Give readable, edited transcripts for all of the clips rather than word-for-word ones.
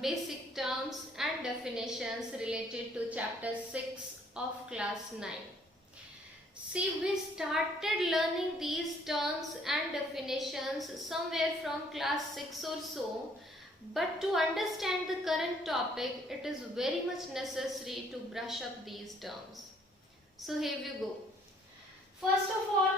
basic terms and definitions related to chapter 6 of class 9. See, we started learning these terms and definitions somewhere from class 6 or so, but to understand the current topic, it is very much necessary to brush up these terms. So here we go. First of all,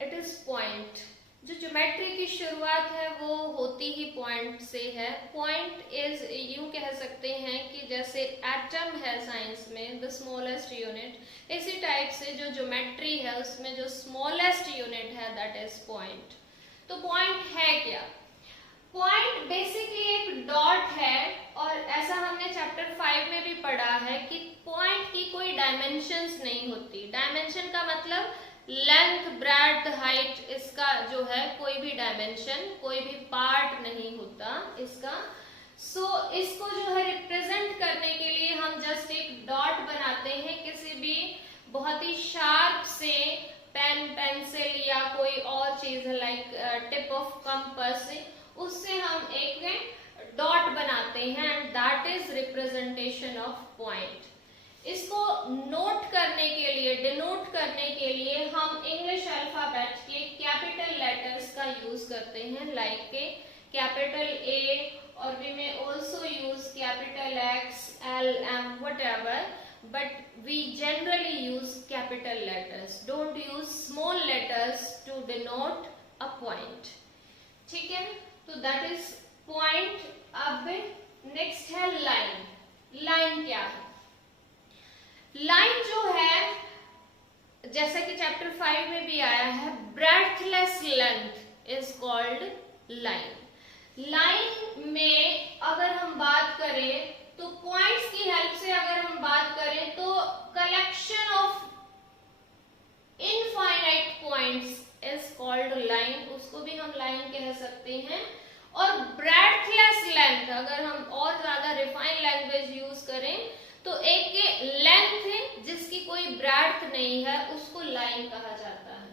it is point. जो geometry की शुरुआत है वो होती ही point से है. Point is, यूं कह सकते हैं कि जैसे एटम है साइंस में द स्मॉलेस्ट यूनिट, इसी टाइप से जो ज्योमेट्री है उसमें जो स्मॉलेस्ट यूनिट है दैट इज पॉइंट. तो पॉइंट है क्या? पॉइंट बेसिकली एक डॉट है, और ऐसा हमने चैप्टर 5 में भी पढ़ा है कि पॉइंट की कोई डायमेंशंस नहीं होती. डायमेंशन का मतलब लेंथ, ब्रेड्थ, हाइट, इसका जो है कोई भी डायमेंशन, कोई भी पार्ट नहीं होता इसका. सो इसको जो है रिप्रेजेंट करने के लिए हम जस्ट एक डॉट बनाते हैं किसी भी बहुत ही शार्प से पेन, पेंसिल या कोई और चीज लाइक टिप ऑफ कंपास, उससे हम एक डॉट बनाते हैं and that is representation of point. इसको नोट करने के लिए, डिनोट करने के लिए हम इंग्लिश अल्फाबेट के कैपिटल लेटर्स का यूज करते हैं, लाइक के कैपिटल ए, और we may also use capital X, L, M, whatever, but we generally use capital letters. Don't use small letters to denote a point. ठीक है, तो that is point. अब next है line. Line क्या है? Line जो है, जैसा कि चैप्टर 5 में भी आया है, breadthless length is called line. Line में अगर हम बात करें तो पॉइंट्स की हेल्प से अगर हम बात करें तो collection of infinite points is called line, उसको भी हम लाइन कह सकते हैं. और ब्रेडथलेस लेंथ, अगर हम और ज्यादा रिफाइंड लैंग्वेज यूज करें तो एक लेंथ है जिसकी कोई ब्रेड्थ नहीं है, उसको लाइन कहा जाता है.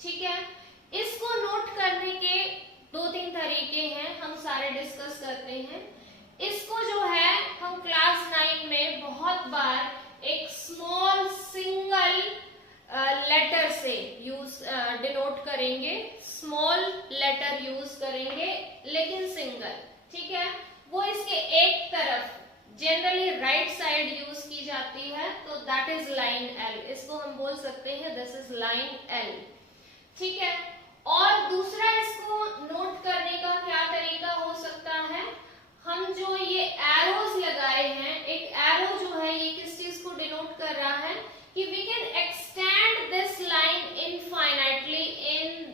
ठीक है, इसको नोट करने के 2-3 तरीके हैं, हम सारे डिस्कस करते हैं. इसको जो है हम क्लास 9 में बहुत बार एक स्मॉल सिंगल लेटर से यूज डिनोट करेंगे, स्मॉल लेटर यूज करेंगे लेकिन सिंगल. ठीक है, वो इसके एक तरफ जनरली राइट साइड यूज की जाती है, तो दैट इज लाइन एल. इसको हम बोल सकते हैं दिस इज लाइन एल. ठीक है, और दूसरा इसको नोट करने का क्या तरीका हो सकता है, हम जो ये एरोज लगाए हैं, एक एरो जो है ये किस चीज को डिनोट कर रहा है कि we can extend this line infinitely in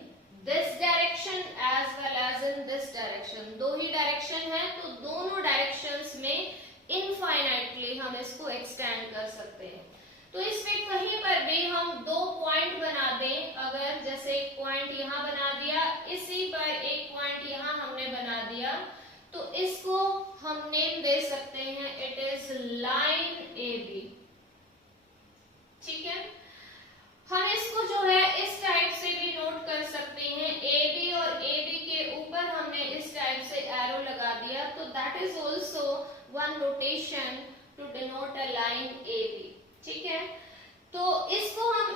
this direction as well as in this direction. दो ही डायरेक्शन है तो दोनों डायरेक्शंस में इनफाइनाइटली हम इसको एक्सटेंड कर सकते हैं. तो इसमें कहीं पर भी हम 2 पॉइंट बना दें, अगर जैसे एक पॉइंट यहाँ बना दिया, इसी पर एक पॉइंट यहाँ हमने बना दिया, तो इसको हम नेम दे सकते हैं, it is line A B. ठीक है, हम इसको जो है इस टाइप से भी नोट कर सकते हैं. ए बी और ए बी के ऊपर हमने इस टाइप से एरो लगा दिया, तो that is also one notation to denote a line AB. ठीक है, तो इसको हम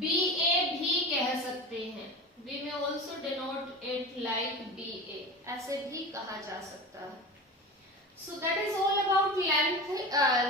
BA भी कह सकते हैं. We may also denote it like BA, ऐसे भी कहा जा सकता है. So that is all about length,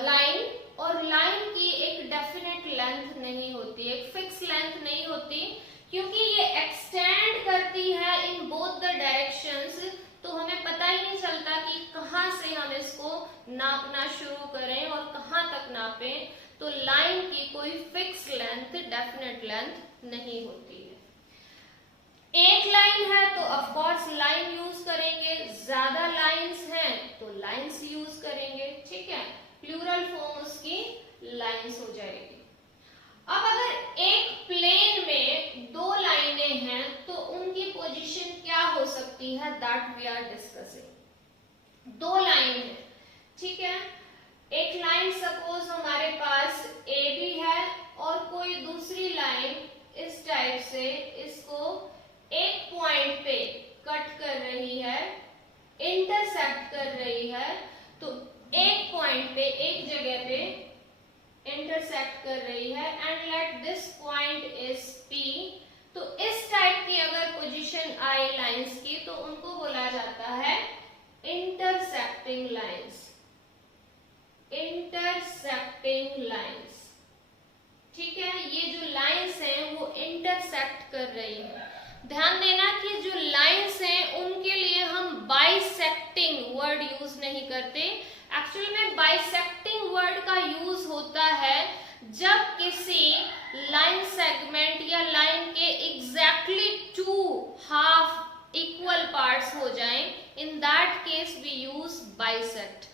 line. और लाइन की एक डेफिनेट लेंथ नहीं होती, एक फिक्स लेंथ नहीं होती, क्योंकि ये एक्सटेंड करती है इन बोथ द डायरेक्शंस, तो हमें पता ही नहीं चलता कि कहां से हम इसको नापना शुरू करें और कहां तक नापें. तो लाइन की कोई फिक्स लेंथ, डेफिनेट लेंथ नहीं होती है. एक लाइन है तो ऑफ कोर्स लाइन यूज करेंगे, ज्यादा लाइंस हैं तो लाइंस यूज करेंगे. ठीक है, प्लूरल फॉर्म उसकी लाइंस हो जाएगी. अब अगर एक प्लेन में 2 लाइनें हैं तो उनकी पोजीशन क्या हो सकती है, that we are discussing. 2 line है. ठीक है, एक लाइन सपोज हमारे पास ए बी है और कोई दूसरी लाइन इस टाइप से इसको एक पॉइंट पे कट कर रही है, इंटरसेप्ट कर रही है, तो पॉइंट इज P। तो इस टाइप की अगर पोजीशन आए लाइंस की तो उनको बोला जाता है इंटरसेक्टिंग लाइंस। इंटरसेक्टिंग लाइंस, ठीक है। ये जो लाइंस हैं वो इंटरसेक्ट कर रही है। ध्यान देना कि जो लाइंस हैं उनके लिए हम बाइसेक्टिंग वर्ड यूज नहीं करते। एक्चुअली में बाइसेक्टिंग वर्ड का यूज होता है जब किसी लाइन सेगमेंट या लाइन के exactly two half equal parts हो जाएं, in that case we use bisect.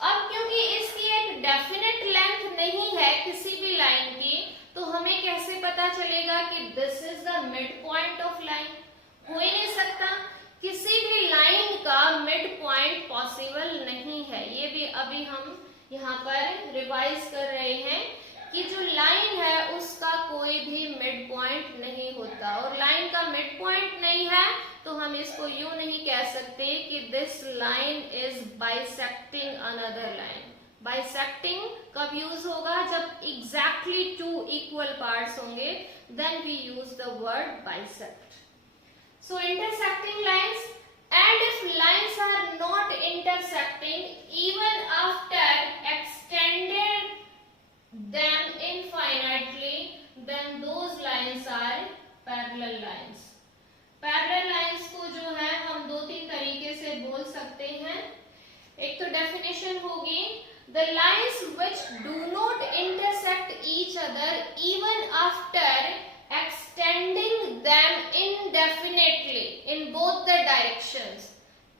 अब क्योंकि इसकी एक डेफिनेट लेंथ नहीं है किसी भी लाइन की, तो हमें कैसे पता चलेगा कि this is the mid point of line? हो ही नहीं सकता, किसी भी लाइन का मिड पॉइंट पॉसिबल नहीं है। ये भी अभी हम यहाँ पर रिवाइज कर रहे हैं कि जो लाइन है उसका कोई भी मिड पॉइंट नहीं होता, और लाइन का मिड पॉइंट नहीं है तो हम इसको यूं नहीं कह सकते कि this line is bisecting another line. Bisecting कब यूज होगा? जब एग्जैक्टली टू इक्वल पार्ट्स होंगे, then we use the word bisect. So intersecting lines, and if lines are not intersecting even after extended them infinitely, then those lines are parallel lines। Parallel lines को जो है हम दो तीन तरीके से बोल सकते हैं। एक तो डेफिनेशन होगी, the lines which do not intersect each other even after extending them indefinitely in both the directions।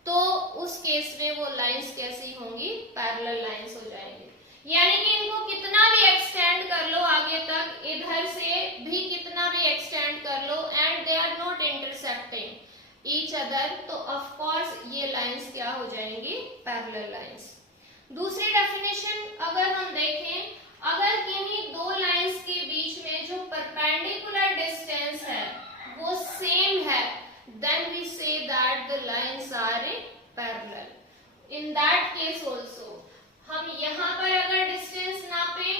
तो उस केस में वो लाइंस कैसी होंगी? पैरेलल लाइंस हो जाएंगे। यानी कि इनको कितना भी एक्सटेंड कर लो आगे तक, इधर से भी कितना भी एक्सटेंड कर लो, and they are not intersecting each other, तो ऑफ कोर्स ये लाइंस क्या हो जाएंगी? Parallel lines. दूसरी डेफिनेशन अगर हम देखें, अगर किन्हीं दो लाइंस के बीच में जो परपेंडिकुलर डिस्टेंस है वो सेम है, then we say that the lines are parallel. In that case also हम यहाँ पर अगर डिस्टेंस नापे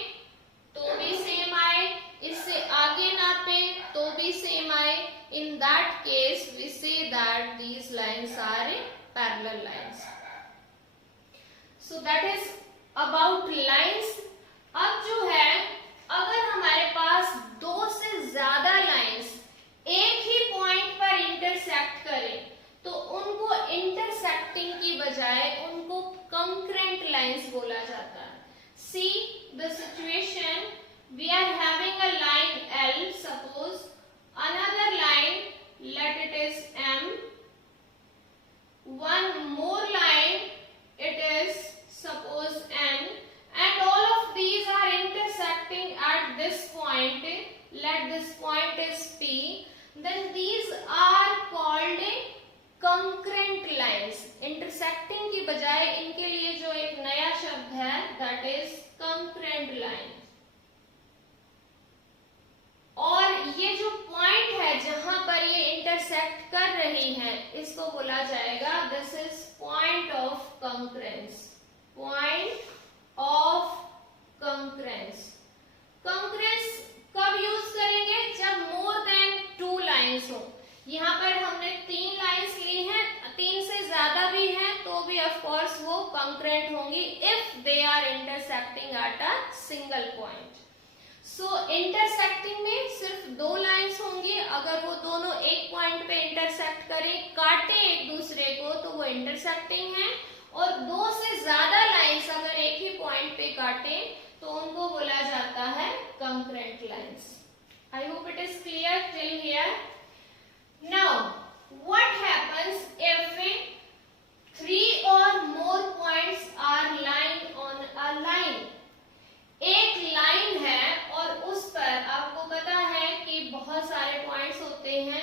तो भी सेम आए, इससे आगे नापे तो भी सेम आए, in that case we say that these lines are parallel lines. So that is about lines. अब जो है, अगर हमारे पास दो से ज्यादा लाइंस एक ही पॉइंट पर इंटरसेक्ट करें तो उनको इंटरसेक्टिंग की बजाय उनको कंकरेंट लाइंस बोला जाता है। See the situation, we are having a line L, suppose another line, let it is M, one more line, it is suppose N, and all of these are intersecting at this point, let this point is P, then these are called concurrent lines। Intersecting की बजाय इनके लिए जो एक नया शब्द है that is concurrent line। और ये जो पॉइंट है जहां पर ये इंटरसेक्ट कर रही हैं, इसको बोला जाएगा this is point of concurrence. Point of concurrence. Concurrence कब यूज करेंगे? जब मोर देन टू लाइंस हो। यहाँ पर हमने तीन लाइंस ली हैं, तीन से ज्यादा भी हैं तो भी ऑफ कोर्स वो कंकरेंट होंगी if they are intersecting at a single point. So intersecting में सिर्फ दो लाइंस होंगी, अगर वो दोनों एक पॉइंट पे इंटरसेक्ट करें, काटे एक दूसरे को, तो वो इंटरसेक्टिंग है। और दो से ज्यादा लाइंस अगर एक ही पॉइंट पे काटे तो उनको बोला जाता है concurrent lines. I hope it is clear till here. Now, what happens if three or more points are lying on a line? एक लाइन है और उस पर आपको पता है कि बहुत सारे पॉइंट्स होते हैं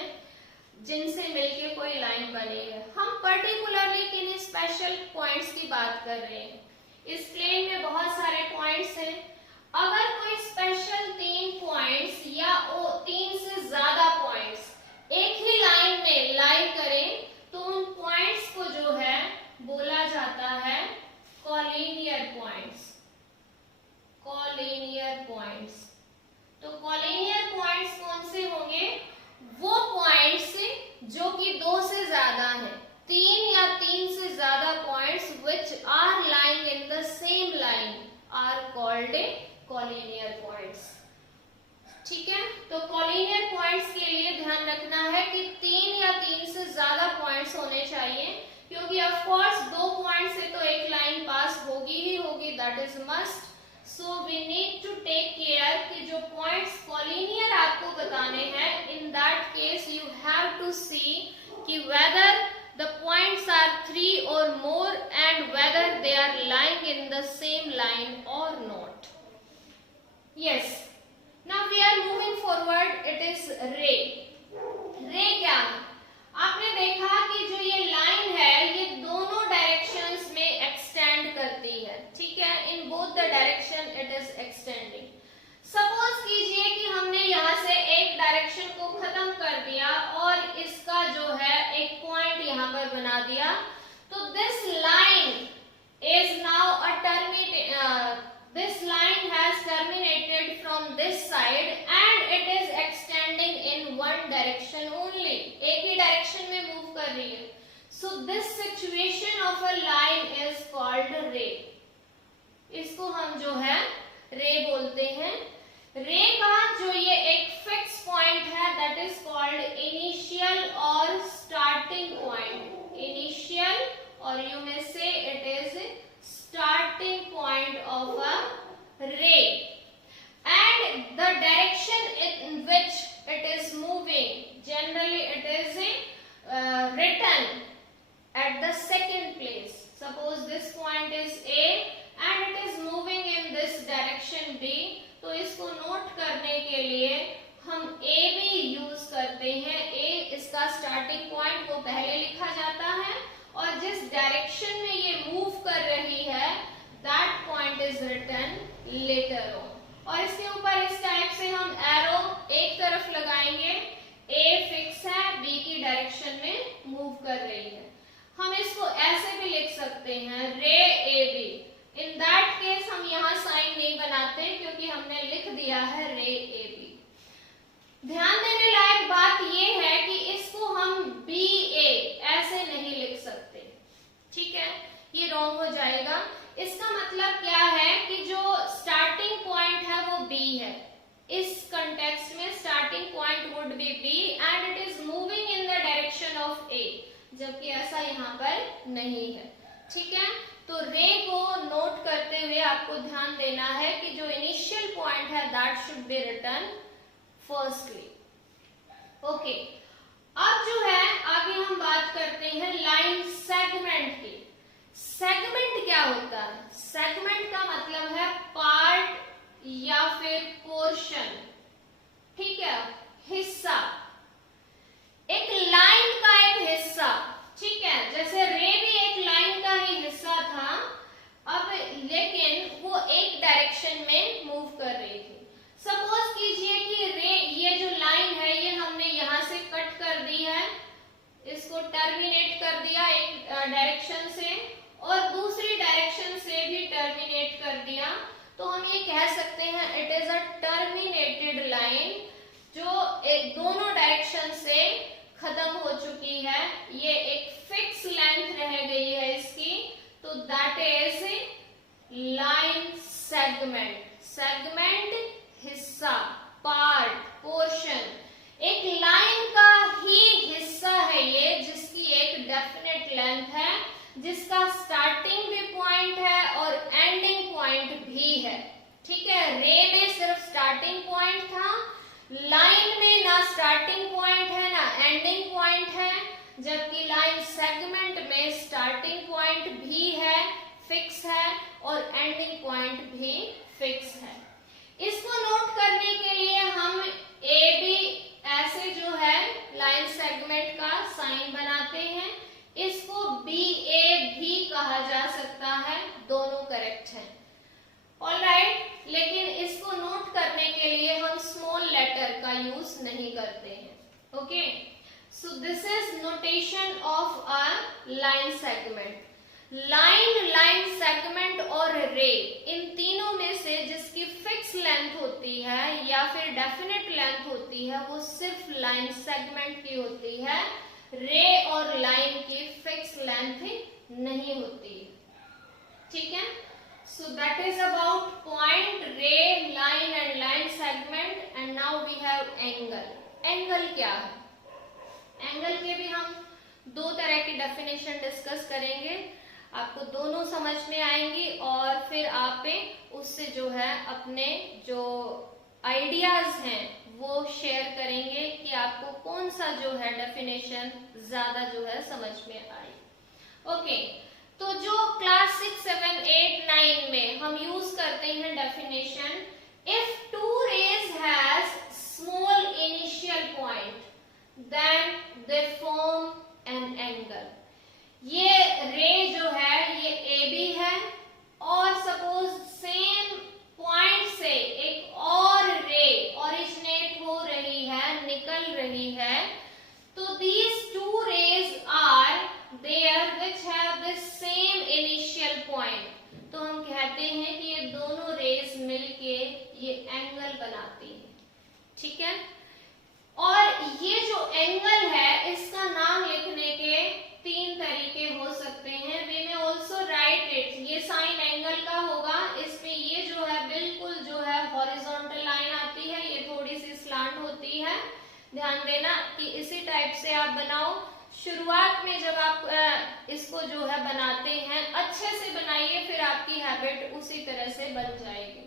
जिनसे मिलके कोई लाइन बनी है। हम पर्टिकुलरली किन स्पेशल पॉइंट्स की बात कर रहे हैं। इस प्लेन में बहुत सारे पॉइंट्स हैं, अगर कोई स्पेशल तीन पॉइंट्स या तीन से ज्यादा पॉइंट्स एक ही लाइन में लाई करें तो उन पॉइंट्स को जो है बोला जाता है कॉलिनियर पॉइंट्स। Collinear points. तो कॉलिनियर कॉलिनियर पॉइंट्स के लिए ध्यान रखना है कि 3 या 3 से ज्यादा पॉइंट्स होने चाहिए, क्योंकि ऑफ कोर्स 2 पॉइंट से तो एक लाइन पास होगी ही होगी, that is must. So we need to take care कि जो पॉइंट्स कॉलिनियर आपको बताने हैं, in that case you have to see कि whether the points are 3 or more and whether they are lying in the same line or not. Yes, now we are moving forward. It is ray. ray क्या है? आपने देखा कि जो ये line है ये दोनों डायरेक्शंस में एक्सटेंड करती है, ठीक है, in both the direction it is extending. Suppose कीजिए कि हमने यहाँ से एक डायरेक्शन को खत्म कर दिया और इसका जो है एक पॉइंट यहाँ पर बना दिया, तो this line is now a this line has terminated from this side and it is extending in one direction only, एक ही डायरेक्शन में मूव कर रही है। So this situation of a line is called ray. इसको हम जो है रे बोलते हैं। रे का जो ये एक फिक्स पॉइंट है दैट इज कॉल्ड इनिशियल और स्टार्टिंग पॉइंट। इनिशियल और यू मे से it is starting point of a ray and the direction in which it is moving, generally it is written at the second place. Suppose this point is A and it is moving in this direction B, तो इसको note करने के लिए हम A भी use करते हैं। A इसका स्टार्टिंग पॉइंट वो पहले लिखा जाता है और जिस डायरेक्शन में ये मूव कर रही है that point is written later on. और इसके ऊपर इस टाइप से हम एरो एक तरफ लगाएंगे, ए फिक्स है, बी की डायरेक्शन में मूव कर रही है। हम इसको ऐसे भी लिख सकते हैं ray A B. In that case हम यहाँ साइन नहीं बनाते क्योंकि हमने लिख दिया है रे ए बी। ध्यान देने लायक बात यह है कि इसको हम बी ए ऐसे नहीं लिख सकते, ठीक है, ये रॉन्ग हो जाएगा। इसका मतलब क्या है कि जो स्टार्टिंग पॉइंट है वो बी है। इस कंटेक्स्ट में starting point would be B and it is moving in the direction of A, जबकि ऐसा यहाँ पर नहीं है, ठीक है। तो रे को नोट करते हुए आपको ध्यान देना है कि जो इनिशियल पॉइंट है that should be written firstly. Okay, अब जो है आगे हम बात करते हैं लाइन सेगमेंट की। सेगमेंट क्या होता है? सेगमेंट का मतलब है पार्ट या फिर पोर्शन, ठीक है, हिस्सा, एक लाइन का एक हिस्सा, ठीक है। जैसे रे भी एक लाइन का ही हिस्सा था, अब लेकिन वो एक डायरेक्शन में मूव कर रही थी। सपोज कीजिए कि रे ये जो लाइन है ये हमने यहाँ से कट कर दी है, इसको टर्मिनेट कर दिया एक डायरेक्शन से और दूसरी डायरेक्शन से भी टर्मिनेट कर दिया, तो हम ये कह सकते हैं it is a terminated line जो एक दोनों डायरेक्शन से खत्म हो चुकी है। ये एक फिक्स लेंथ रह गई है इसकी, तो that is line segment. Segment हिस्सा, पार्ट, पोर्शन, एक लाइन का ही हिस्सा है ये जिसकी एक डेफिनेट लेंथ है, जिसका स्टार्टिंग भी पॉइंट है और एंडिंग पॉइंट भी है, ठीक है। रे में सिर्फ स्टार्टिंग पॉइंट था, लाइन में ना स्टार्टिंग पॉइंट है ना एंडिंग पॉइंट है, जबकि लाइन सेगमेंट में स्टार्टिंग पॉइंट भी है, फिक्स है, और एंडिंग पॉइंट भी फिक्स है। इसको नोट करने के लिए हम ए बी ऐसे जो है लाइन सेगमेंट का साइन बनाते हैं, इसको बी ए भी कहा जा सकता है, दोनों करेक्ट है, ऑलराइट। लेकिन इसको नोट करने के लिए हम स्मॉल लेटर का यूज नहीं करते हैं। Okay, so this is notation of a line segment. Line segment और रे, इन तीनों में से जिसकी फिक्स लेंथ होती है या फिर डेफिनेट लेंथ होती है वो सिर्फ लाइन सेगमेंट की होती है। रे और लाइन की फिक्स लेंथ नहीं होती, ठीक है। So that is about point, ray, line and line segment. And now we have angle. Angle क्या है? Angle के भी हम दो तरह की डेफिनेशन डिस्कस करेंगे, आपको दोनों समझ में आएंगी और फिर आप उससे जो है अपने जो आइडियाज हैं वो शेयर करेंगे कि आपको कौन सा जो है डेफिनेशन ज्यादा जो है समझ में आई। ओके, तो जो क्लास 6, 7, 8, 9 में हम यूज करते हैं definition, if two rays has small initial point then they form an angle. ये रे जो है ये ए बी है और सपोज सेम पॉइंट से एक और रे ओरिजिनेट हो रही है, निकल रही है, तो these two rays are there which have the same initial point. तो हम कहते हैं कि ये दोनों रेज मिलके ये एंगल बनाती है, ठीक है। और ये जो एंगल है इसका नाम लिखने के तीन तरीके हो सकते हैं। वी में ऑल्सो राइट इट, ये साइन एंगल का होगा, इसमें ये जो है बिल्कुल जो है हॉरिजॉन्टल लाइन आती है, ये थोड़ी सी स्लांट होती है, ध्यान देना कि इसी टाइप से आप बनाओ। शुरुआत में जब आप इसको जो है बनाते हैं अच्छे से बनाइए, फिर आपकी हैबिट उसी तरह से बन जाएगी।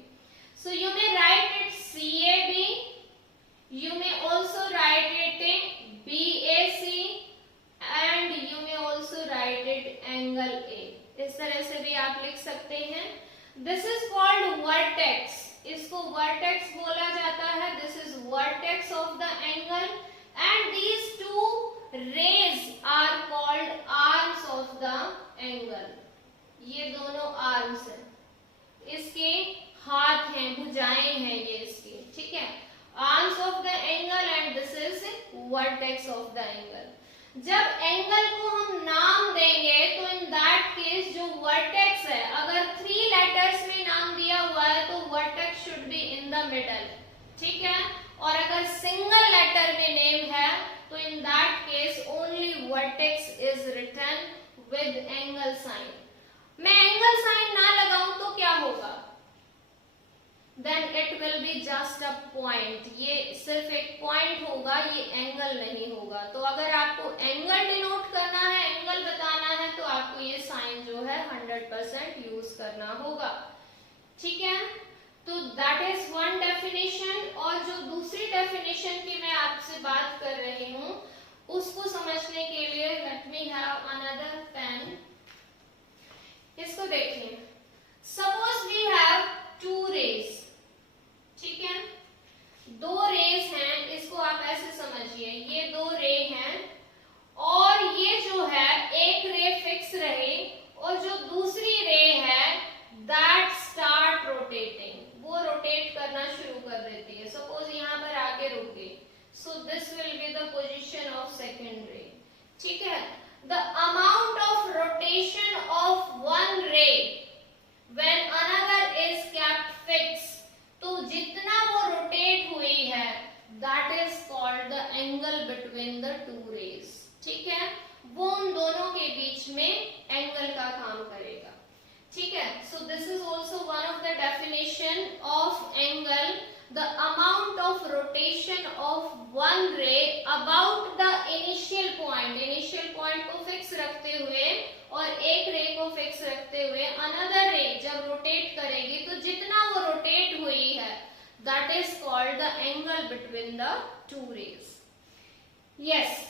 So you may right it CAB, you may also write it BAC and you may also write it angle A। इस तरह से भी आप लिख सकते हैं। This is called vertex, इसको vertex बोला जाता है। This is vertex of the angle and these two rays are called arms of the angle। ये दोनों arms हैं, इसके हाथ हैं, भुजाएं हैं ये इसकी, ठीक है। arms of the angle and this is vertex of the angle। जब एंगल को हम नाम देंगे तो इन दैट केस जो वर्टेक्स है, अगर 3 लेटर्स में नाम दिया हुआ है तो vertex should be in the middle, ठीक है। और अगर सिंगल लेटर में नेम है तो in that case only vertex is written with angle sign. मैं एंगल साइन ना लगाऊं तो क्या होगा? Then it will be just a point, ये सिर्फ एक पॉइंट होगा, ये एंगल नहीं होगा। तो अगर आपको एंगल डिनोट करना है, एंगल बताना है, तो आपको ये साइन जो है 100% यूज करना होगा, ठीक है। तो दैट इज वन डेफिनेशन। और जो दूसरी डेफिनेशन की मैं आपसे बात कर रही हूं उसको समझने के लिए let me have another pen. इसको देखिए, सपोज वी हैव 2 रेज, ठीक है, 2 रेज हैं, इसको आप ऐसे समझिए, ये 2 रे हैं और ये जो है एक रे फिक्स रहे और जो दूसरी रे है दैट स्टार्ट रोटेटिंग, वो रोटेट करना शुरू कर देती है। सपोज यहाँ पर आके रुक गई, so this will be the position of second ray, ठीक है। The amount of rotation of one ray when another is kept fix, तो जितना वो रोटेट हुई है that is called the angle between the 2 rays, ठीक है। वो उन दोनों के बीच में एंगल का काम करेगा, ठीक है। So this is also one of the definition of angle, the amount of rotation of one ray about the initial point, initial point को फिक्स रखते हुए और एक रे को फिक्स रखते हुए अनदर रे जब रोटेट करेगी तो जितना वो रोटेट हुई है that is called the angle between the 2 rays. Yes,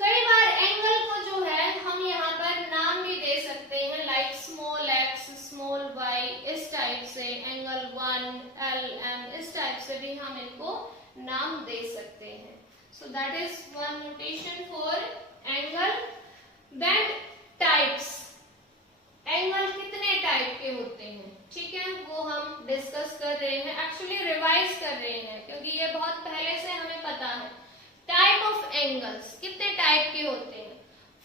कई बार एंगल को जो है हम यहाँ पर नाम भी दे सकते हैं, like small x, small y, इस टाइप से एंगल 1, L, M, इस टाइप से भी हम इनको नाम दे सकते हैं। So that is one notation for angle. Then types, angle कितने टाइप के होते हैं, ठीक है, वो हम डिस्कस कर रहे हैं, एक्चुअली रिवाइज कर रहे हैं क्योंकि ये बहुत पहले से हमें पता है। टाइप ऑफ एंगल्स कितने टाइप के होते हैं?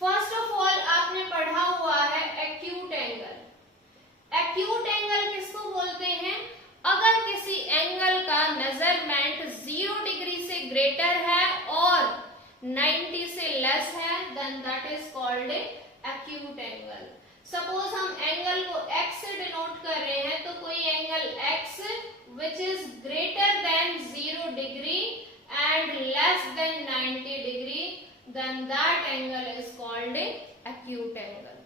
फर्स्ट ऑफ ऑल आपने पढ़ा हुआ है एक्यूट एंगल। एक्यूट एंगल किसको बोलते हैं? अगर किसी एंगल का मेजरमेंट 0 डिग्री से ग्रेटर है और 90 से लेस है then that is called acute angle. Suppose हम एंगल को x से डिनोट कर रहे हैं, तो कोई angle x which is greater than 0 degree and less than 90 degree, then that angle is called acute angle.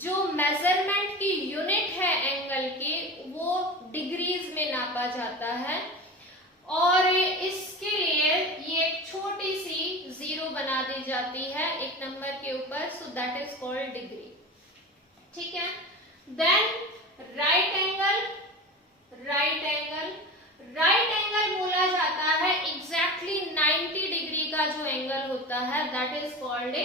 जो मेजरमेंट की यूनिट है एंगल की वो डिग्रीज में नापा जाता है, और इसके लिए ये एक छोटी सी जीरो बना दी जाती है एक नंबर के ऊपर, so that is called degree. ठीक है, then right angle. Right angle बोला जाता है एग्जैक्टली 90 डिग्री का जो एंगल होता है, that is called a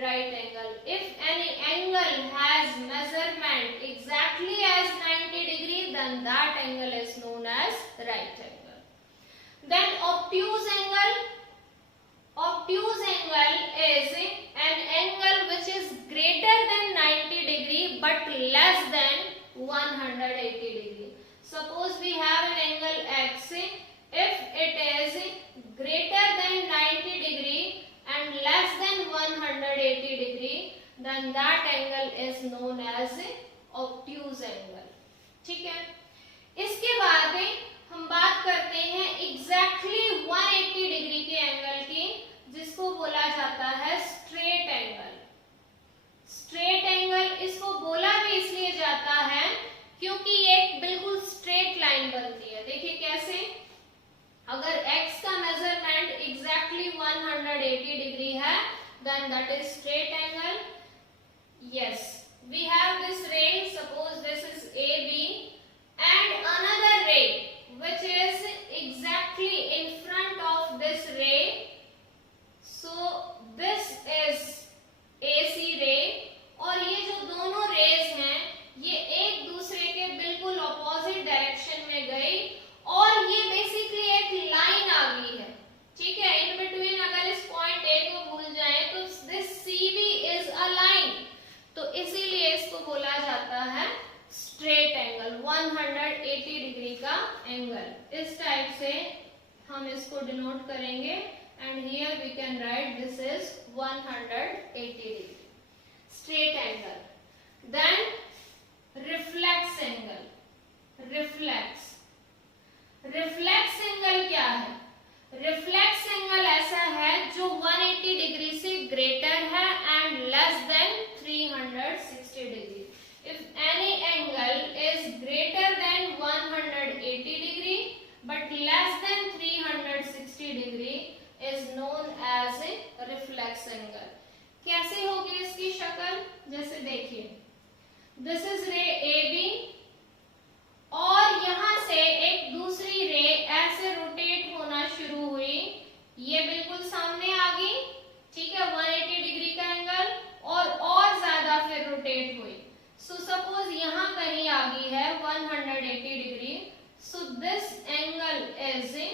right angle. If any angle has measurement exactly as 90 degree, then that angle is known as right angle. Then obtuse angle. Obtuse angle is an angle which is greater than 90 degree but less than 180 degree. Suppose we have an angle x. If it is greater than 90 degree and less than 180 degree, then that angle is known as obtuse angle. ठीक है, इसके बाद हम बात करते हैं exactly 180 degree के angle की, जिसको बोला जाता है स्ट्रेट एंगल। स्ट्रेट एंगल इसको बोला भी इसलिए जाता है क्योंकि ये एक बिल्कुल स्ट्रेट लाइन बनती है। देखिए कैसे, अगर x का मेजरमेंट एग्जैक्टली 180 डिग्री है, then that is straight angle. Yes, we have this ray, suppose this is AB and another ray which is exactly in front of this ray, so this is AC ray, और ये जो दोनों raise हैं ये एक दूसरे के बिल्कुल ऑपोजिट डायरेक्शन में गई और ये बेसिकली एक लाइन आ गई है। ठीक है, इन बिटवीन अगर इस पॉइंट A को भूल जाए तो this CB is a line, तो इसीलिए इसको बोला जाता है स्ट्रेट एंगल, 180 डिग्री का एंगल। इस टाइप से हम इसको डिनोट करेंगे and here we can write this is 180 degree straight angle. Then reflex angle. Reflex angle क्या है? रिफ्लेक्स एंगल ऐसा है जो 180 डिग्री से ग्रेटर है and less then 360 degree. If any angle is greater than 180 degree but less than 360 degree is known as a reflex angle. कैसे होगी इसकी शक्ल? जैसे देखिए, this is ray AB और यहाँ से एक दूसरी रे ऐसे रोटेट होना शुरू हुई, ये बिल्कुल सामने आ गई। ठीक है, 180 डिग्री का एंगल और ज्यादा फिर रोटेट हुई। So suppose यहाँ कहीं आ गई है 180 degree, so this angle is a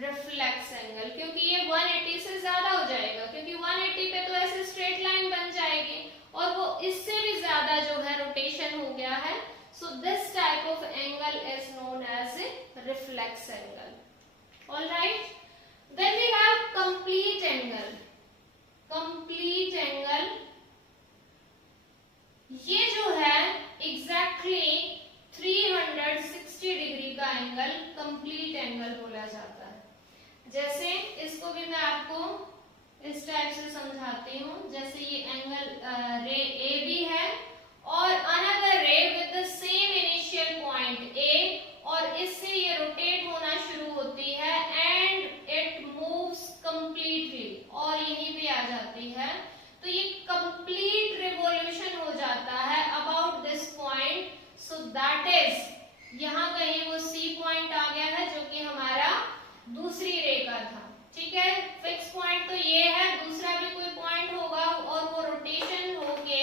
reflex angle, क्योंकि ये 180 से ज्यादा हो जाएगा, क्योंकि 180 पे तो ऐसे स्ट्रेट लाइन बन जाएगी और वो इससे भी ज्यादा जो है रोटेशन हो गया है। So this type of angle is known as a reflex angle. All right. Then we have complete angle. Complete angle ये जो है एग्जैक्टली 360 डिग्री का एंगल कंप्लीट एंगल बोला जाता है। जैसे इसको भी मैं आपको इस टाइप से समझाती हूँ। जैसे ये एंगल रे AB है और अनदर रे with the same initial point A, और इससे ये रोटेट होना शुरू होती है एंड इट मूव्स कंप्लीटली और यहीं पे आ जाती है, तो ये कंप्लीट रिवॉल्यूशन हो जाता है about this point. So that is, यहाँ कहीं वो C पॉइंट आ गया है जो कि हमारा दूसरी रे का था। ठीक है, फिक्स पॉइंट तो ये है, दूसरा भी कोई पॉइंट होगा और वो रोटेशन होके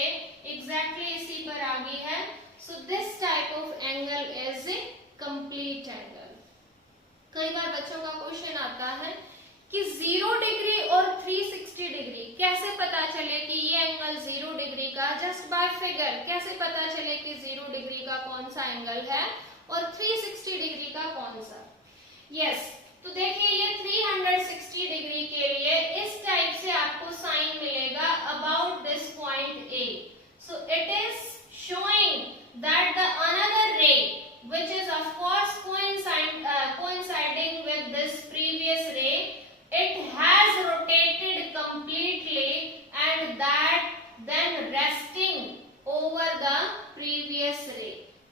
एग्जैक्टली इसी पर आ गई है। So this type of angle is a complete angle. कई बार बच्चों का क्वेश्चन आता है कि 0 डिग्री और 360 डिग्री कैसे पता चले कि ये एंगल 0 डिग्री का, जस्ट बाय फिगर कैसे पता चले कि 0 डिग्री का कौन सा एंगल है और 360 डिग्री का कौन सा? यस, तो देखिए ये 360 डिग्री के लिए इस टाइप से आपको साइन मिलेगा about this point A. So it is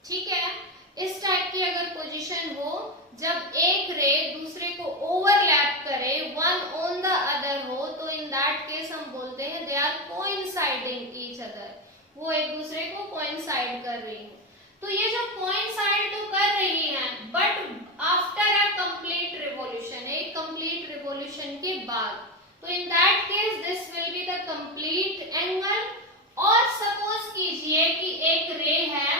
ठीक है, इस टाइप की अगर पोजीशन हो जब एक रे दूसरे को ओवरलैप करे, वन ऑन द अदर हो, तो इन दैट केस हम बोलते हैं they are coinciding each other, वो एक दूसरे को कोइंसाइड कर रही है। तो ये जो कोइंसाइड तो कर रही है but after a complete revolution, एक कंप्लीट रिवॉल्यूशन के बाद, तो in that case this will be the complete angle. और सपोज कीजिए कि एक रे है,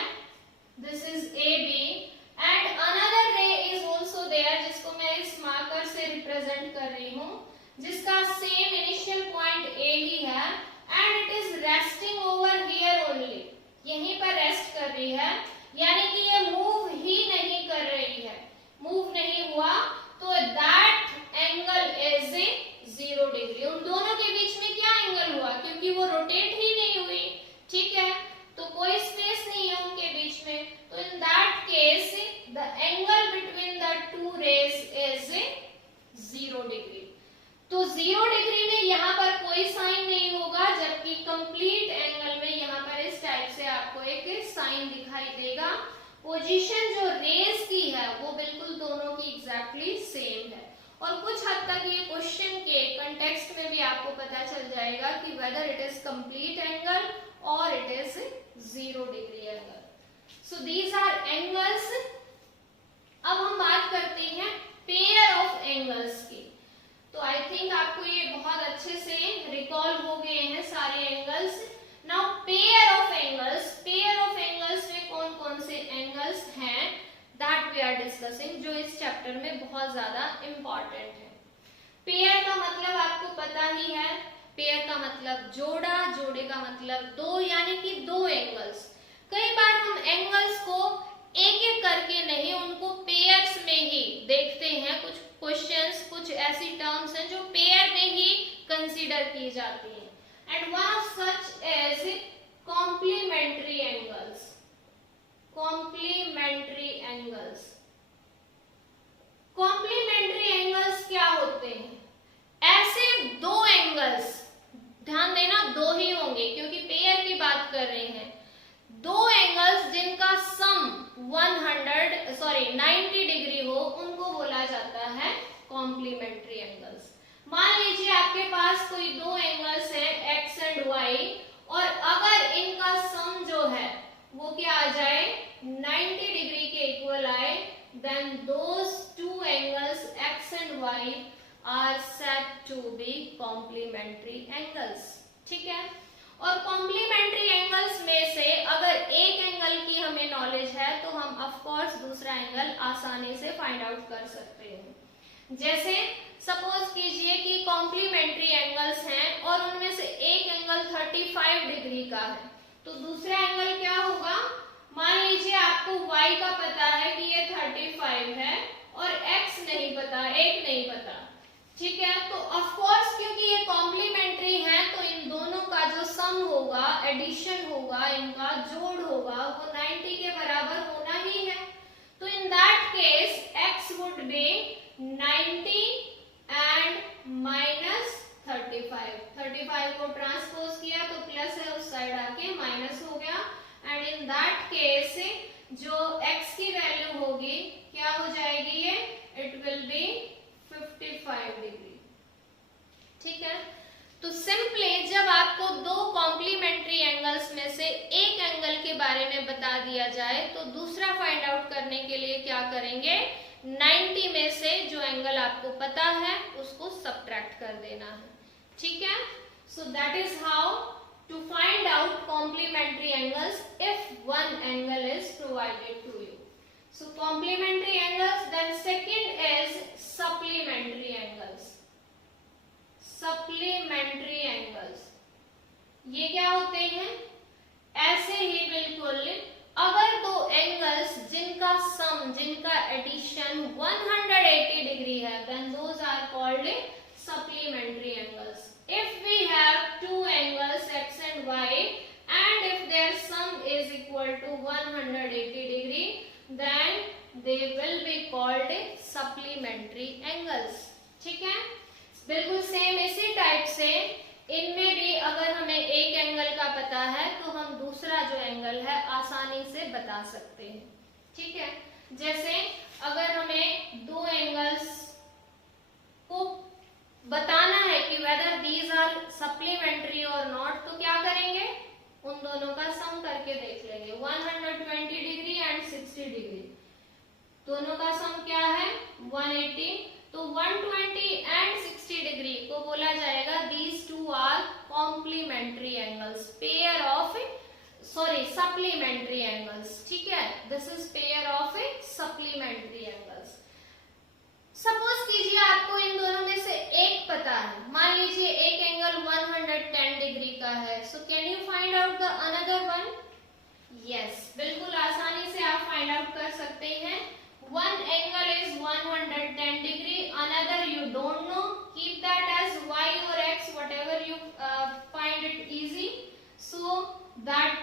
this is A B and another ray is also there, जिसको मैं इस मार्कर से रिप्रेजेंट कर रही हूं, जिसका सेम इनिशियल पॉइंट ए ही है and it is resting over here only, यहीं पर रेस्ट कर रही है, यानी कि ये मूव ही नहीं कर रही है, मूव नहीं हुआ, तो दैट एंगल इज 0 डिग्री। उन दोनों के बीच में क्या एंगल हुआ, क्योंकि वो रोटेट ही नहीं हुई, ठीक है, तो कोई स्पेस नहीं है उनके बीच में, तो in that case the angle between the two rays is 0 degree. तो 0 डिग्री में यहाँ पर कोई साइन नहीं होगा, जबकि कंप्लीट एंगल में यहाँ पर इस टाइप से आपको एक साइन दिखाई देगा। पोजीशन जो रेज की है वो बिल्कुल दोनों की एग्जैक्टली सेम है, और कुछ हद तक ये क्वेश्चन के कंटेक्स्ट में भी आपको पता चल जाएगा कि whether it is complete angle or it is 0 degree angle. So these are angles. अब हम बात करते हैं पेयर ऑफ एंगल्स की। तो आई थिंक आपको ये बहुत अच्छे से रिकॉल हो गए हैं सारे angles. Now pair of angles, pair of angles में कौन कौन से एंगल्स हैं दैट वी आर डिस्कसिंग, जो इस चैप्टर में बहुत ज्यादा इंपॉर्टेंट है। पेयर का मतलब आपको पता ही है, पेयर का मतलब जोड़ा, जोड़े का मतलब दो, यानी कि दो एंगल्स। कई बार हम एंगल्स को एक एक करके नहीं, उनको पेयर्स में ही देखते हैं। कुछ क्वेश्चंस, कुछ ऐसी टर्म्स हैं जो पेयर में ही कंसीडर की जाती हैं, and one of such is complementary angles. Complementary angles, complementary angles क्या होते हैं? ऐसे दो एंगल्स, ध्यान देना दो ही होंगे क्योंकि पेयर की बात कर रहे हैं, दो एंगल्स जिनका सम 90 डिग्री हो, उनको बोला जाता है कॉम्प्लीमेंट्री एंगल्स। मान लीजिए आपके पास कोई दो एंगल्स हैं x एंड y, और अगर इनका सम जो है वो क्या आ जाए, 90 डिग्री के इक्वल आए, then those two angles x and y are said to be complementary angles. ठीक है, और कॉम्प्लीमेंट्री एंगल्स में से अगर एक एंगल की हमें नॉलेज है तो हम ऑफ कोर्स दूसरा एंगल आसानी से फाइंड आउट कर सकते हैं। जैसे सपोज कीजिए कि कॉम्प्लीमेंट्री एंगल्स हैं और उनमें से एक एंगल 35 डिग्री का है, तो दूसरा एंगल क्या होगा? मान लीजिए आपको y का पता है कि ये 35 है और x नहीं पता, 1 नहीं पता। ठीक है, तो ऑफ कोर्स क्योंकि ये कॉम्प्लीमेंट्री है तो इन दोनों का जो सम होगा, एडिशन होगा, इनका जोड़ होगा, वो 90 के बराबर होना ही है। तो in that case x would be 90 and -35 को ट्रांसपोज किया तो प्लस है, उस साइड आके माइनस हो गया, एंड इन दैट केस जो x की वैल्यू होगी क्या हो जाएगी, ये इट विल बी 55 डिग्री। ठीक है, तो सिंपली जब आपको दो कॉम्प्लीमेंट्री एंगल्स में से एक एंगल के बारे में बता दिया जाए तो दूसरा फाइंड आउट करने के लिए क्या करेंगे, 90 में से जो एंगल आपको पता है उसको सब्ट्रैक्ट कर देना है। ठीक है, so that is how to find out complementary angles if one angle is provided to you. So complementary angles, then second is supplementary angles. Supplementary angles, ये क्या होते हैं? ऐसे ही बिल्कुल अगर दो एंगल्स जिनका सम, जिनका एडिशन 180 डिग्री है, then those are called supplementary angles. If we have two angles x and y and if their sum is equal to 180 degree, then they will be called supplementary angles. ठीक है, बिल्कुल same इसी type से इनमें भी अगर हमें एक एंगल का पता है तो हम दूसरा जो एंगल है आसानी से बता सकते हैं। ठीक है, जैसे अगर हमें दो एंगल्स को बताना है कि वेदर दीज आर सप्लीमेंट्री और नॉट, तो क्या करेंगे, उन दोनों का सम करके देख लेंगे। 120 डिग्री एंड 60 डिग्री, दोनों का सम क्या है 180, तो 120 एंड 60 डिग्री को बोला जाएगा these two are complementary angles, pair of supplementary angles. ठीक है, this is pair of supplementary angles. Suppose कीजिए आपको इन दोनों में से एक पता है, मान लीजिए एक एंगल 110 डिग्री का है, so can you find out the another one? Yes, बिल्कुल आसानी से आप फाइंड आउट कर सकते हैं। One angle is 110 degree, another you don't know. Keep that as y or x, whatever you find it easy. So that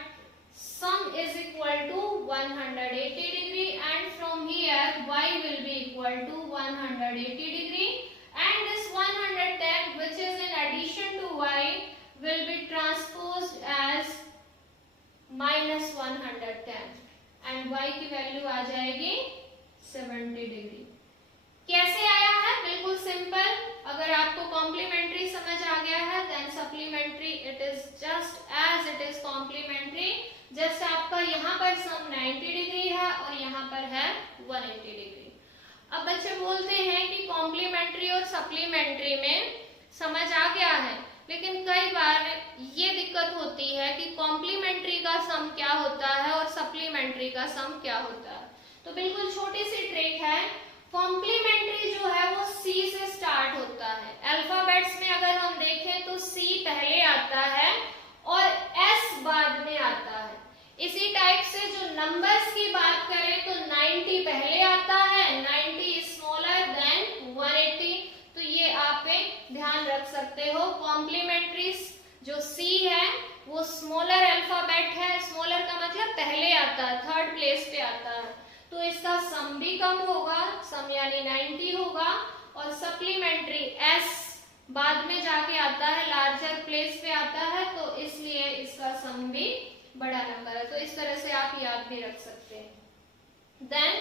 sum is equal to 180 degree, and from here y will be equal to 180 degree, and this 110 which is in addition to y will be transposed as minus 110, and y की value आ जाएगी 70 degree. कैसे आया है? बिल्कुल simple, अगर आपको complementary समझ आ गया है then supplementary it is just as it is complementary. Just आपका यहाँ पर सम 90 डिग्री है और यहाँ पर है 180 डिग्री। अब बच्चे बोलते हैं कि कॉम्प्लीमेंट्री और सप्लीमेंट्री में समझ आ गया है, लेकिन कई बार ये दिक्कत होती है कि कॉम्प्लीमेंट्री का सम क्या होता है और सप्लीमेंट्री का सम क्या होता है। तो बिल्कुल छोटी सी ट्रिक है, कॉम्प्लीमेंट्री जो है वो सी से स्टार्ट होता है। अल्फाबेट्स में अगर हम देखें तो सी पहले आता है और एस बाद में आता है। इसी टाइप से जो नंबर्स की बात करें तो 90 पहले आता है, 90 स्मॉलर देन 180, तो ये आप ध्यान रख सकते हो। कॉम्प्लीमेंट्री जो सी है वो स्मॉलर अल्फाबेट है, स्मॉलर का मतलब पहले आता है, थर्ड प्लेस पे आता है, तो इसका सम भी कम होगा, सम यानी 90 होगा, और सप्लीमेंट्री एस बाद में जाके आता है, लार्जर प्लेस पे आता है, तो इसलिए इसका सम भी बड़ा नंबर है। तो इस तरह से आप याद भी रख सकते हैं। देन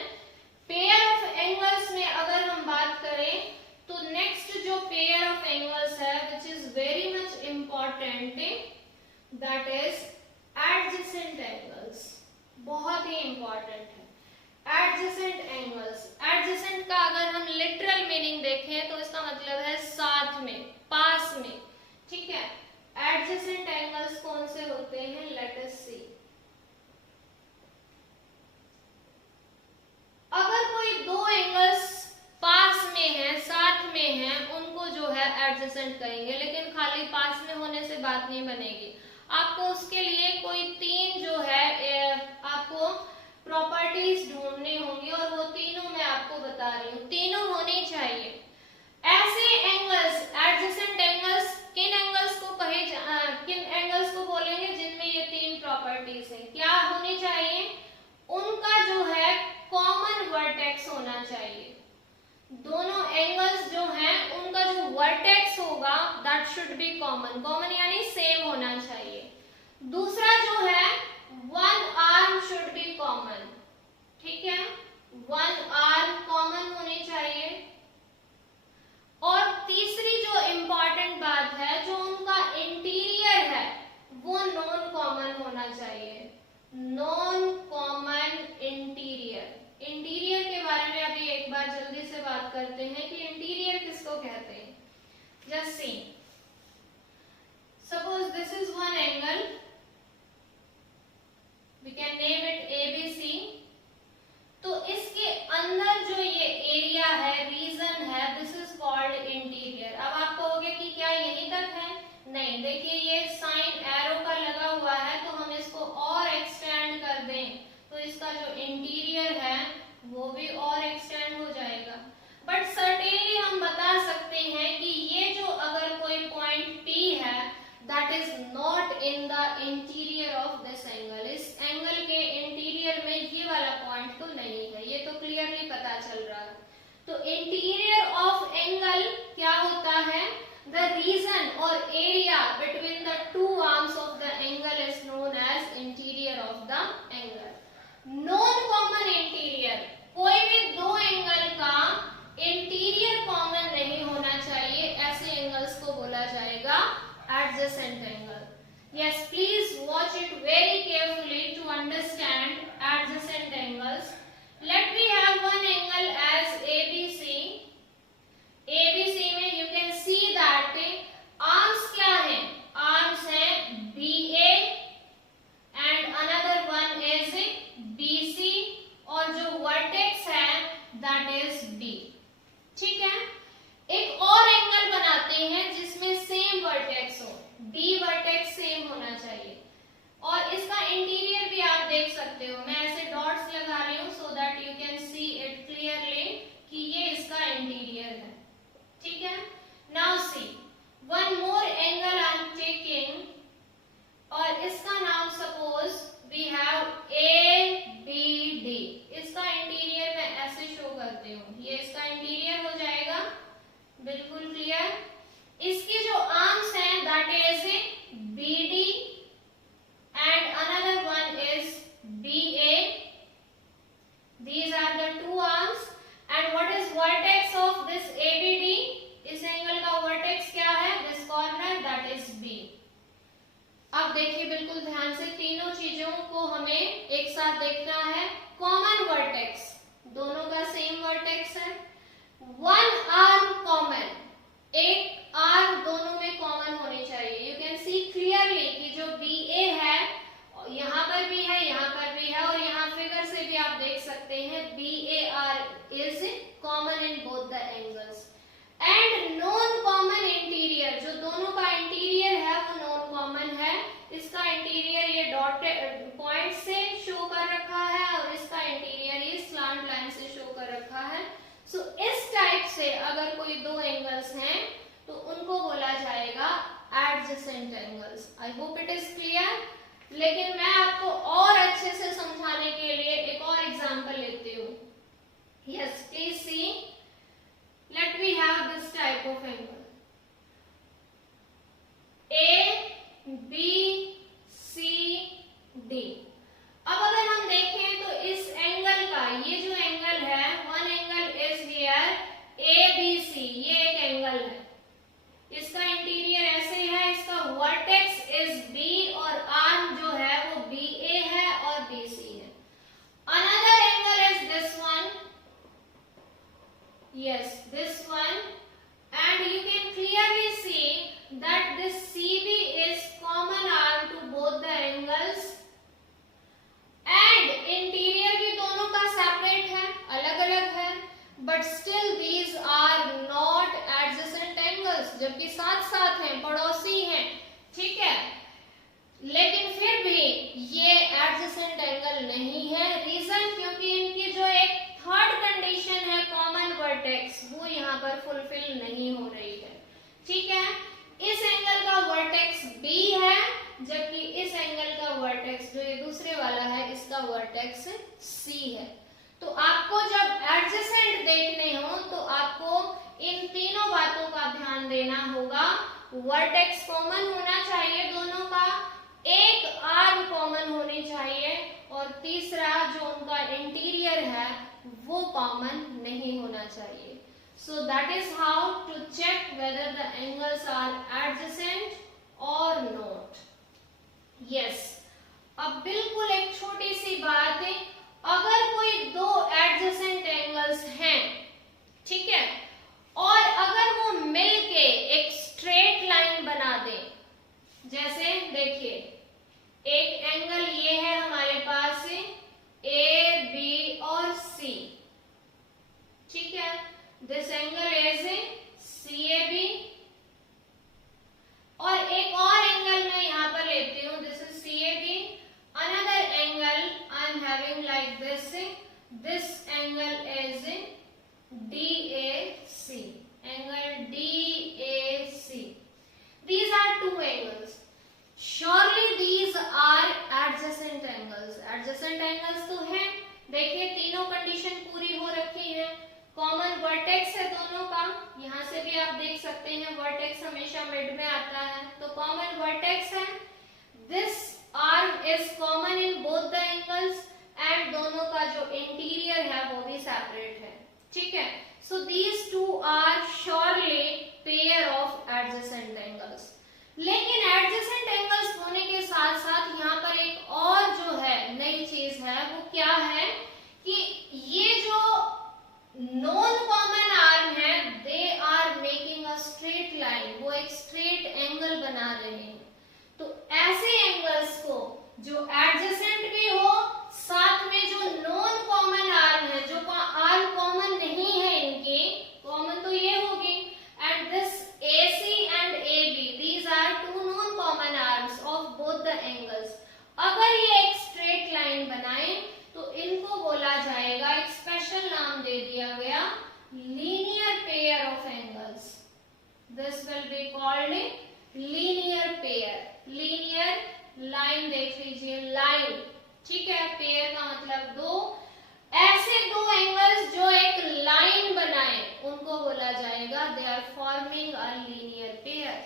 पेयर ऑफ एंगल्स में अगर हम बात करें तो नेक्स्ट जो पेयर ऑफ एंगल्स है which is very much important, that is adjacent angles. बहुत ही इंपॉर्टेंट है एडजेसेंट एंगल्स। एडजेसेंट का अगर हम लिटरल मीनिंग देखें तो इसका मतलब है साथ में, पास में। ठीक है, एडजेसेंट एंगल्स कौन से होते हैं, लेट अस सी। अगर कोई दो एंगल्स पास में है, साथ में है, उनको जो है एडजेसेंट कहेंगे, लेकिन खाली पास में होने से बात नहीं बनेगी। आपको उसके लिए कोई तीन जो है आपको प्रॉपर्टीज ढूंढनी होंगी, और वो तीनों मैं आपको बता रही हूँ, तीनों होनी चाहिए। ऐसे एंगल्स, एडजेसेंट एंगल्स, किन एंगल्स को बोलेंगे जिनमें ये तीन प्रॉपर्टीज हैं। क्या होनी चाहिए, उनका जो है कॉमन वर्टेक्स होना चाहिए। दोनों एंगल्स जो हैं उनका जो वर्टेक्स होगा that should B common, common यानी सेम होना चाहिए। दूसरा जो है one arm should be common. ठीक है, वन आर्म कॉमन होनी चाहिए। और तीसरी जो इंपॉर्टेंट बात है, जो उनका इंटीरियर है वो नॉन कॉमन होना चाहिए, नॉन कॉमन इंटीरियर। इंटीरियर के बारे में अभी एक बार जल्दी से बात करते हैं कि इंटीरियर किसको कहते हैं। Just see, suppose this is one angle, we can name it ABC। तो इसके अंदर जो ये एरिया है, रीजन है, दिस इज कॉल्ड इंटीरियर। अब आप कहोगे कि क्या यहीं तक है? नहीं, देखिए ये साइन एरो का लगा हुआ है, तो हम इसको और एक्सटेंड कर दें तो इसका जो इंटीरियर है वो भी और एक्सटेंड हो जाएगा। बट सर्टेनली हम बता सकते हैं कि ये जो अगर कोई पॉइंट P है that is not in the interior of this angle. इस एंगल के इंटीरियर में ये वाला पॉइंट तो नहीं है, ये तो क्लियरली पता चल रहा है। तो इंटीरियर ऑफ एंगल क्या होता है, the region or area between the two arms of the angle is known as interior of the angle. Non common interior, कोई भी दो एंगल का इंटीरियर कॉमन नहीं होना चाहिए, ऐसे एंगल्स को बोला जाएगा adjacent angle. Yes, please watch it very carefully to understand adjacent angles. Let me have one angle as ABC. ABC में you can see that arms क्या है? Arms है BA and another one is BC और जो vertex है that is B. ठीक है? एक और एंगल बनाते हैं जिसमें सेम वर्टेक्स हो, B वर्टेक्स सेम होना चाहिए और इसका इंटीरियर भी आप देख सकते हो. मैं ऐसे डॉट्स लगा रही हूँ so that you can see it clearly कि ये इसका इंटीरियर है. ठीक है? Now see one more angle I am taking और इसका नाम suppose we have ABD. इसका इंटीरियर मैं ऐसे शो करती हूँ, ये इसका इंटीरियर हो जाएगा. बिल्कुल क्लियर. इसकी जो आर्म्स हैं that is BD and another one is BA. These are the two arms and what is vertex of this ABD? इस एंगल का वर्टेक्स क्या है? This corner that is B. अब देखिए बिल्कुल ध्यान से, तीनों चीजों को हमें एक साथ देखना है. कॉमन वर्टेक्स, दोनों का सेम वर्टेक्स है. वन आर्म कॉमन, एक आर्म दोनों में कॉमन होनी चाहिए. यू कैन सी क्लियरली कि जो BA है यहाँ पर भी है, यहाँ पर भी है और यहाँ फिगर से भी आप देख सकते हैं BAR is common in both the angles. And non common interior, जो दोनों का इंटीरियर है वो नॉन कॉमन है. इसका इंटीरियर ये डॉटेड पॉइंट से शो कर रखा है और इसका इंटीरियर ये स्लांट लाइन से शो कर रखा है. सो इस टाइप से अगर कोई दो एंगल्स हैं तो उनको बोला जाएगा adjacent angles. I hope it is clear. लेकिन मैं आपको और अच्छे से समझाने के लिए एक और एग्जांपल लेती हूँ. Yes please see. Let we have this type of angle. A, B, C, D. अब अगर हम देखें तो इस एंगल का, ये जो एंगल है, one angle is here ABC. ये एक एंगल है. इसका इंटीरियर ऐसे ही है, इसका वर्टेक्स is B और आर्म जो है वो BA है और BC है. Another angle is this one. Yes, this one, and you can clearly see that this CB is common arm to both the angles and interior भी दोनों का separate है, अलग अलग है, but still these are not adjacent angles. जबकि साथ साथ हैं, पड़ोसी हैं. ठीक है, लेकिन फिर भी ये adjacent angle नहीं है. रीजन क्योंकि इनकी जो एक थर्ड कंडीशन है कॉमन वर्टेक्स, वो यहाँ पर फुलफिल नहीं हो रही है. ठीक है, इस एंगल का वर्टेक्स B है जबकि इस एंगल का वर्टेक्स जो ये दूसरे वाला है इसका वर्टेक्स C है. तो आपको जब एडजेसेंट देखने हो तो आपको इन तीनों बातों का ध्यान देना होगा. वर्टेक्स कॉमन होना चाहिए दोनों का, एक आर्म कॉमन होनी चाहिए और तीसरा जो उनका इंटीरियर है वो कॉमन नहीं होना चाहिए. So that is how to check whether the angles are adjacent or not. Yes. अब बिल्कुल एक छोटी सी बात है, अगर कोई दो adjacent angles हैं, ठीक है, और अगर वो मिलके एक straight line बना दें, जैसे देखिए एक एंगल ये है हमारे पास A, B और C. ठीक है, दिस एंगल इज CAB और एक और एंगल मैं यहाँ पर लेती हूँ, this is CAB. Another angle I am having like this angle is DAC. Angle DAC. These are two angles. Surely these are adjacent angles. Adjacent angles तो हैं. देखिए तीनों कंडीशन पूरी हो रखी है. कॉमन वर्टेक्स है दोनों का, यहाँ से भी आप देख सकते हैं कॉमन वर्टेक्स है, this arm is common in both the angles and दोनों का जो इंटीरियर है वो भी सेपरेट है, ठीक है। So these two are surely pair of adjacent angles. लेकिन एडजेसेंट एंगल्स होने के साथ साथ यहाँ पर एक और जो है नई चीज है वो क्या है कि ये जो नॉन कॉमन आर्म है they are making a straight line, वो एक स्ट्रेट एंगल बना रहे हैं। तो ऐसे एंगल्स को जो एडजेसेंट भी हो, साथ में जो नॉन कॉमन आर्म है, जो आर्म कॉमन नहीं है इनके, कॉमन तो ये होगी, and this AC and AB, these are two non common arms of both the angles। अगर ये एक स्ट्रेट लाइन बनाए तो इनको बोला जाएगा, एक स्पेशल नाम दे दिया गया, linear pair of angles. This will be called linear pair. Linear line देख लीजिए, लाइन, ठीक है। पेयर का मतलब दो, ऐसे दो एंगल्स जो एक लाइन बनाए उनको बोला जाएगा they are forming a linear pair.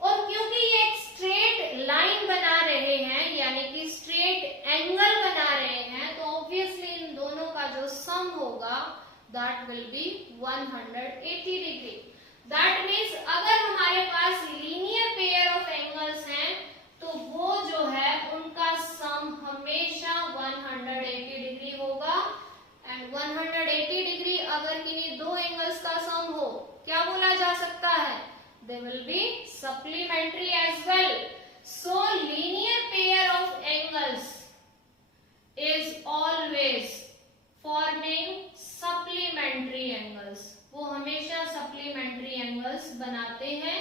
और क्योंकि ये एक स्ट्रेट लाइन बना रहे हैं, यानी कि स्ट्रेट एंगल बना रहे हैं, तो ऑब्वियसली इन दोनों का जो सम होगा that will be 180 degree. That means अगर हमारे पास लीनियर पेयर ऑफ एंगल्स हैं तो वो जो है उनका सम हमेशा 180 डिग्री होगा। एंड 180 डिग्री अगर किन्हीं दो एंगल्स का सम हो, क्या बोला जा सकता है? They will be supplementary as well. So linear pair of angles is always forming supplementary angles. वो हमेशा supplementary angles बनाते हैं,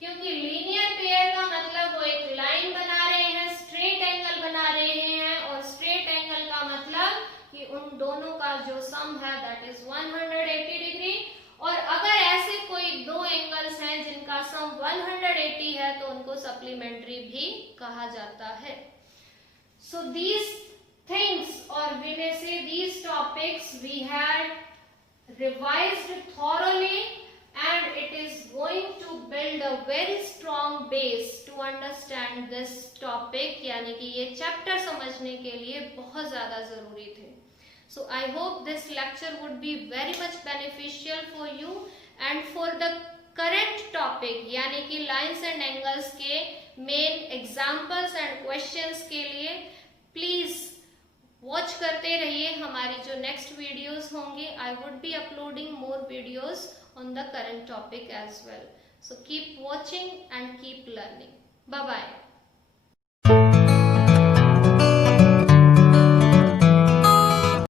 क्योंकि linear pair का मतलब वो एक लाइन बना रहे हैं, straight angle बना रहे हैं, और straight angle का मतलब कि उन दोनों का जो सम है that is 180 डिग्री। और अगर ऐसे कोई दो एंगल्स हैं जिनका सम 180 है तो उनको सप्लीमेंट्री भी कहा जाता है। सो दीज थिंग्स, और we may say these topics we had revised thoroughly and it is going to build a very strong base to understand this topic, यानी कि ये चैप्टर समझने के लिए बहुत ज्यादा जरूरी थे। So I hope this lecture would be very much beneficial for you and for the current topic, यानी कि lines and angles के main examples and questions के लिए please watch करते रहिए हमारी जो next videos होंगे। I would be uploading more videos on the current topic as well. So keep watching and keep learning. Bye bye.